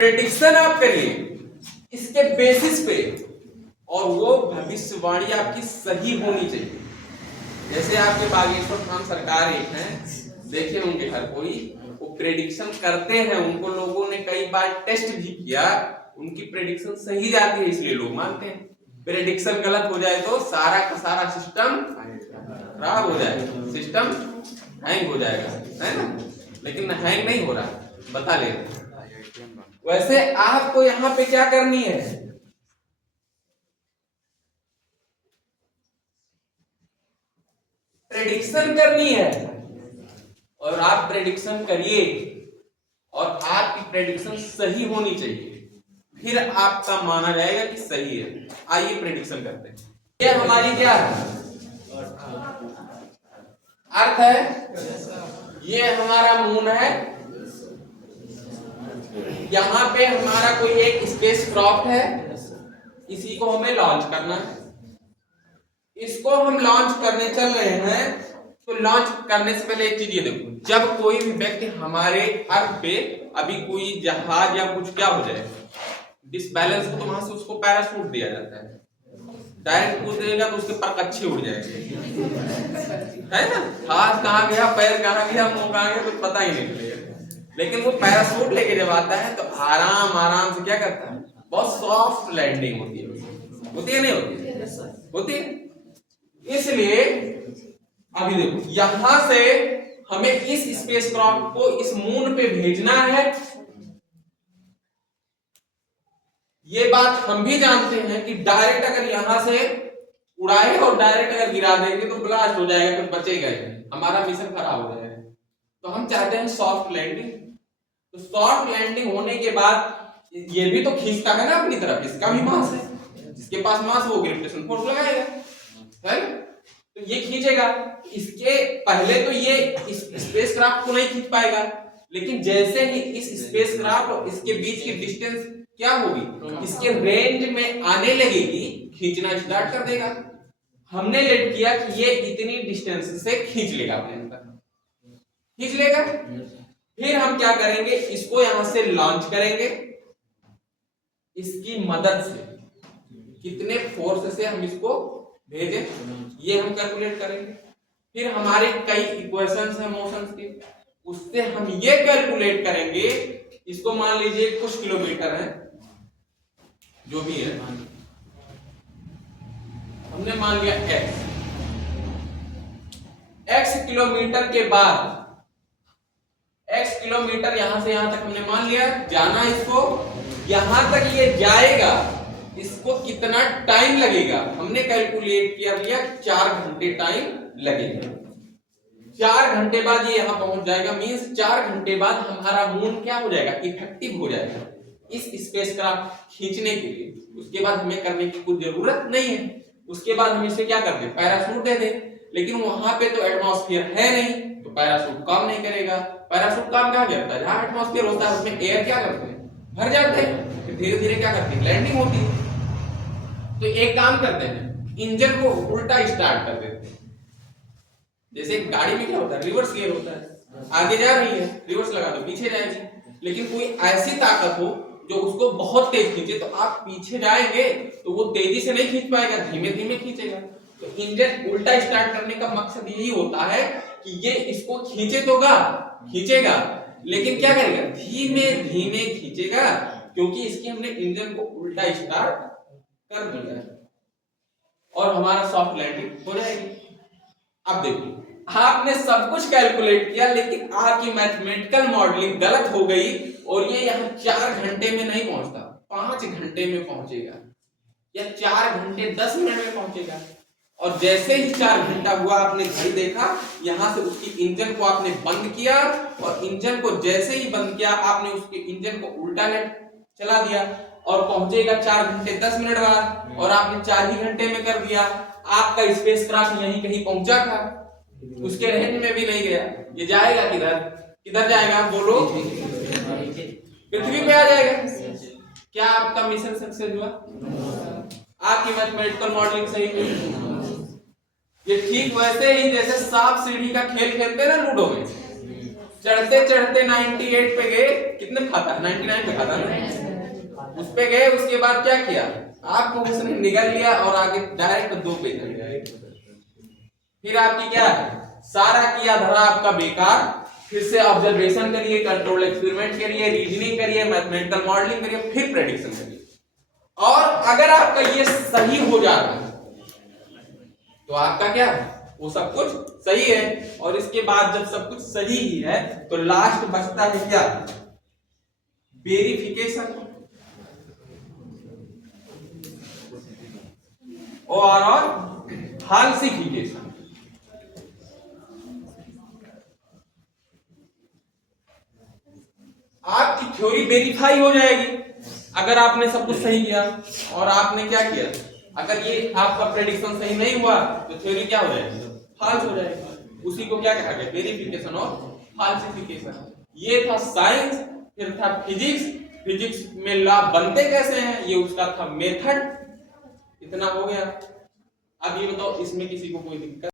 Prediction आप करिए इसके बेसिस पे, और वो भविष्यवाणी आपकी सही होनी चाहिए। जैसे आपके बागेश्वर धाम सरकार एक है, देखे होंगे हर कोई, वो प्रेडिक्शन करते हैं, उनको लोगों ने कई बार टेस्ट भी किया, उनकी प्रेडिक्शन सही जाती है, इसलिए लोग मानते हैं। प्रेडिक्शन गलत हो जाए तो सारा का सारा सिस्टम खराब हो जाएगा, सिस्टम हैंग हो जाएगा, है ना। लेकिन हैंग नहीं हो रहा, बता ले। वैसे आपको यहां पे क्या करनी है, प्रेडिक्शन करनी है, और आप प्रेडिक्शन करिए और आपकी प्रेडिक्शन सही होनी चाहिए, फिर आपका माना जाएगा कि सही है। आइए प्रेडिक्शन करते हैं। ये हमारी क्या है, अर्थ है, ये हमारा मून है, यहां पे हमारा कोई एक स्पेस क्राफ्ट है, इसी को हमें लॉन्च करना है। इसको हम लॉन्च करने चल रहे हैं, तो लॉन्च करने से पहले एक चीज ये देखो, जब कोई भी व्यक्ति हमारे अर्थ पे, अभी कोई जहाज या कुछ क्या हो जाए डिसबैलेंस हो, तो वहां से उसको पैराशूट दिया जाता है, डायरेक्ट कूद देगा तो उसके पर कच्चे उड़ जाएंगे, है ना। हाथ कहाँ गया, पैर कहाँ गया, मुंह कहाँ गया, कुछ पता ही नहीं चलेगा। लेकिन वो पैराशूट लेके जब आता है तो आराम आराम से क्या करता है, बहुत सॉफ्ट लैंडिंग होती है, होती है नहीं होती है, होती है। इसलिए अभी देखो, यहां से हमें इस स्पेसक्राफ्ट को इस मून पे भेजना है। ये बात हम भी जानते हैं कि डायरेक्ट अगर यहां से उड़ाए और डायरेक्ट अगर गिरा देंगे तो ब्लास्ट हो जाएगा, फिर बचेगा ही, हमारा मिशन खराब हो जाएगा। तो हम चाहते हैं सॉफ्ट लैंडिंग। तो सॉफ्ट लैंडिंग होने के बाद ये भी तो खींचता है ना अपनी तरफ, इसका भी मास है, जिसके पास मास वो ग्रेविटेशन फोर्स लगाएगा, है। तो ये खींचेगा, इसके पहले तो ये इस स्पेसक्राफ्ट को नहीं खींच पाएगा, लेकिन जैसे ही इस स्पेसक्राफ्ट और इसके बीच की डिस्टेंस क्या होगी, इसके रेंज में आने लगेगी, खींचना स्टार्ट कर देगा। हमने लेट किया कि ये इतनी डिस्टेंस से खींच लेगा, अपने अंदर खींच लेगा। फिर हम क्या करेंगे, इसको यहां से लॉन्च करेंगे, इसकी मदद से कितने फोर्स से हम इसको भेजें, ये हम कैलकुलेट करेंगे। फिर हमारे कई इक्वेशंस हैं मोशंस के, उससे हम ये कैलकुलेट करेंगे, इसको मान लीजिए कुछ किलोमीटर है, जो भी है, हमने मान लिया x किलोमीटर के बाद, x किलोमीटर यहां से यहां तक हमने मान लिया जाना, इसको यहां तक ये जाएगा, इसको कितना टाइम लगेगा हमने कैलकुलेट किया लिया, 4 घंटे टाइम लगेगा। 4 घंटे बाद ये यहां पहुंच जाएगा, मींस 4 घंटे बाद हमारा मून क्या हो जाएगा, इफेक्टिव हो जाएगा इस स्पेसक्राफ्ट खींचने के लिए। उसके बाद हमें करने की कुछ जरूरत नहीं है, उसके बाद हम इसे क्या कर दे, पैराशूट दे दे। लेकिन वहां पे तो एटमॉस्फेयर है नहीं, तो पैराशूट काम नहीं करेगा। पैराशूट काम कहां करता है, जहां एटमॉस्फेयर होता है उसमें एयर क्या करते हैं, भर जाते हैं, फिर धीरे धीरे क्या करते हैं, लैंडिंग होती है। तो एक काम करते हैं, इंजन को उल्टा स्टार्ट कर देते हैं। जैसे गाड़ी में क्या होता है, रिवर्स गियर होता है, आगे जा रही है रिवर्स लगा दो पीछे जाएगी। लेकिन कोई ऐसी ताकत हो जो उसको बहुत तेज खींचे, तो आप पीछे जाएंगे तो वो तेजी से नहीं खींच पाएगा, धीमे धीमे खींचेगा। तो इंजन उल्टा स्टार्ट करने का मकसद यही होता है कि ये इसको खींचे तो खींचेगा, लेकिन क्या करेगा, धीमे धीमे खींचेगा, क्योंकि इसकी हमने इंजन को उल्टा स्टार्ट कर दिया है, और हमारा सॉफ्ट लैंडिंग हो जाएगी। अब देखो, आपने सब कुछ कैलकुलेट किया, लेकिन आपकी मैथमेटिकल मॉडलिंग गलत हो गई, और ये यहाँ 4 घंटे में नहीं पहुंचता, 5 घंटे में पहुंचेगा, या 4 घंटे 10 मिनट में पहुंचेगा। और जैसे ही 4 घंटा हुआ, आपने घड़ी देखा, यहां से उसकी इंजन को आपने बंद किया, और इंजन को जैसे ही बंद किया, आपने उसके इंजन को उल्टा चला दिया, और पहुंचेगा 4 घंटे 10 मिनट बाद, और आपने 4 ही घंटे में कर दिया। आपका स्पेसक्राफ्ट यहीं कहीं पहुंचा था, उसके रेंज में भी नहीं गया, ये जाएगा किधर, किधर जाएगा बोलो, पृथ्वी पे आ जाएगा। क्या आपका मिशन सक्सेस हुआ, आपकी मैथमेटिकल मॉडलिंग सही हुई। ये ठीक वैसे ही जैसे सांप सीढ़ी का खेल खेलते ना लूडो में, चढ़ते चढ़ते 98 पे गए, कितने पे खाता है 99 पे खाता है ना, उस पे गए, उसके बाद क्या किया आपको उसने निगल लिया और आगे डायरेक्ट 2 पे चढ़ गए, फिर आपकी क्या है सारा किया धरा आपका बेकार, फिर से ऑब्जर्वेशन करिए, कंट्रोल एक्सपेरिमेंट करिए, रीजनिंग करिए, मैथमेटिकल मॉडलिंग करिए, फिर प्रेडिक्शन करिए, और अगर आपका ये सही हो जाता है तो आपका क्या है वो सब कुछ सही है, और इसके बाद जब सब कुछ सही ही है तो लास्ट बचता है क्या वेरिफिकेशन और फाल्सिफिकेशन। आपकी थ्योरी वेरीफाई हो जाएगी अगर आपने सब कुछ सही किया, और आपने क्या किया अगर ये आपका प्रेडिक्शन सही नहीं हुआ तो थ्योरी क्या हो जाएगी फॉल्स हो जाएगी। उसी को क्या कहा गया वेरिफिकेशन और फाल्सिफिकेशन। ये था साइंस, फिर था फिजिक्स, फिजिक्स में लॉ बनते कैसे हैं ये उसका था मेथड। इतना हो गया। अब ये बताओ इसमें किसी को कोई दिक्कत